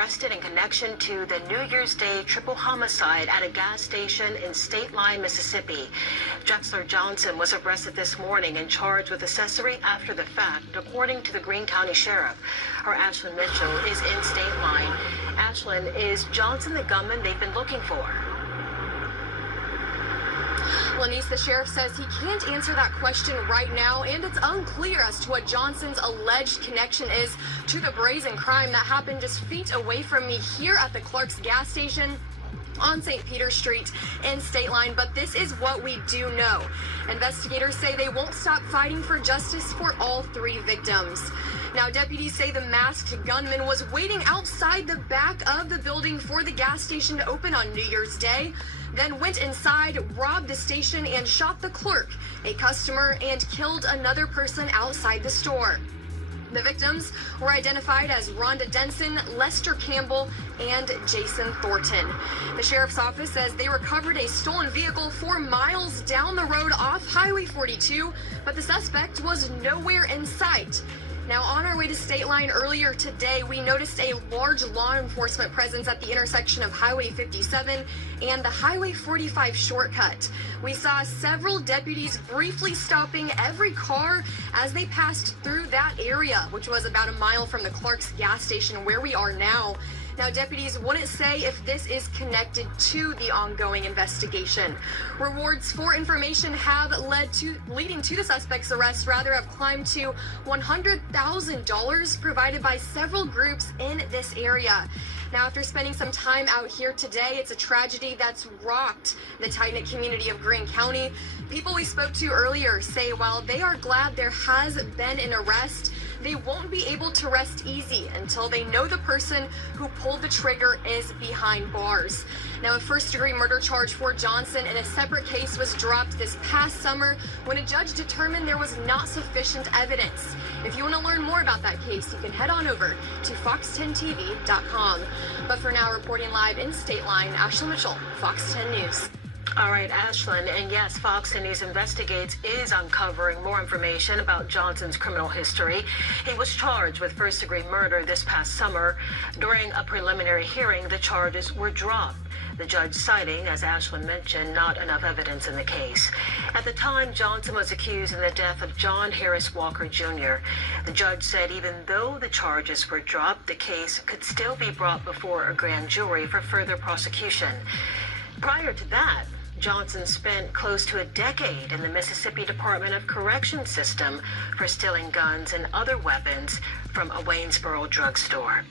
arrested in connection to the New Year's Day triple homicide at a gas station in State Line, Mississippi. Drexler Johnson was arrested this morning and charged with accessory after the fact, according to the Greene County Sheriff. Our Ashlyn Mitchell is in State Line. Ashlyn, is Johnson the gunman they've been looking for? Lenise, the sheriff says he can't answer that question right now, and it's unclear as to what Johnson's alleged connection is to the brazen crime that happened just feet away from me here at the Clark's gas station on St. Peter Street in State Line. But this is what we do know. Investigators say they won't stop fighting for justice for all three victims. Now, deputies say the masked gunman was waiting outside the back of the building for the gas station to open on New Year's Day, then went inside, robbed the station, and shot the clerk, a customer, and killed another person outside the store. The victims were identified as Rhonda Denson, Lester Campbell, and Jason Thornton. The sheriff's office says they recovered a stolen vehicle 4 miles down the road off Highway 42, but the suspect was nowhere in sight. Now, on our way to State Line earlier today, we noticed a large law enforcement presence at the intersection of Highway 57 and the Highway 45 shortcut. We saw several deputies briefly stopping every car as they passed through that area, which was about a mile from the Clark's gas station where we are now. Now, deputies wouldn't say if this is connected to the ongoing investigation. Rewards for information have leading to the suspect's arrest have climbed to $100,000 provided by several groups in this area. Now, after spending some time out here today, it's a tragedy that's rocked the tight-knit community of Greene County. People we spoke to earlier say while they are glad there has been an arrest, they won't be able to rest easy until they know the person who pulled the trigger is behind bars. Now, a first-degree murder charge for Johnson in a separate case was dropped this past summer when a judge determined there was not sufficient evidence. If you want to learn more about that case, you can head on over to fox10tv.com. But for now, reporting live in State Line, Ashlyn Mitchell, Fox 10 News. All right, Ashlyn, and yes, Fox News Investigates is uncovering more information about Johnson's criminal history. He was charged with first-degree murder this past summer. During a preliminary hearing, the charges were dropped. The judge citing, as Ashlyn mentioned, not enough evidence in the case. At the time, Johnson was accused in the death of John Harris Walker Jr. The judge said even though the charges were dropped, the case could still be brought before a grand jury for further prosecution. Prior to that, Johnson spent close to a decade in the Mississippi Department of Corrections system for stealing guns and other weapons from a Waynesboro drugstore.